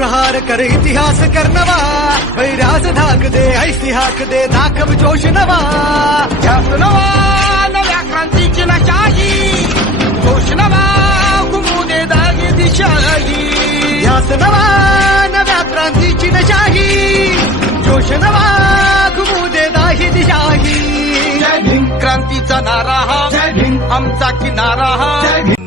प्रहार कर इतिहास कर नवा, वैराज धाक दे ऐसी हाक दे दाखव जोश नवा. ध्यास नवा नव्या क्रांतीची नशाही, जोश नवा घुमू दे दागी दिशाही. ध्यास नवा नव्या क्रांतीची नशाही, जोश नवा घुमू दे दाही दिशाही. जय भीम क्रांतीचा नारा हा, जय भीम आमचा किनारा हा. जय भीम.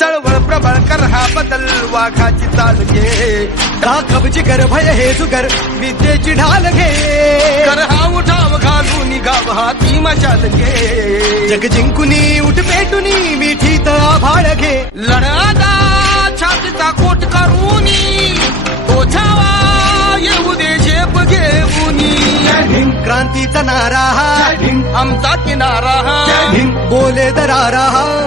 चळवळ प्रबळ कर हा बदल, वाघाची चाल घे. दाखव जिगर भय हे जुगर, विद्येची ढाल घे. कर हा उठाव घालून गाव हाती मशाल घे. जग जिंकुनी उठ पेटुनी मिठी आभाळ घे. लढादा छातीचा कोट करूनी, ओझावा येऊ दे झेप घेऊनी. जय भीम क्रांतीचा नारा हा, आमचा किनारा हा. जय भीम बोले दरारा हा.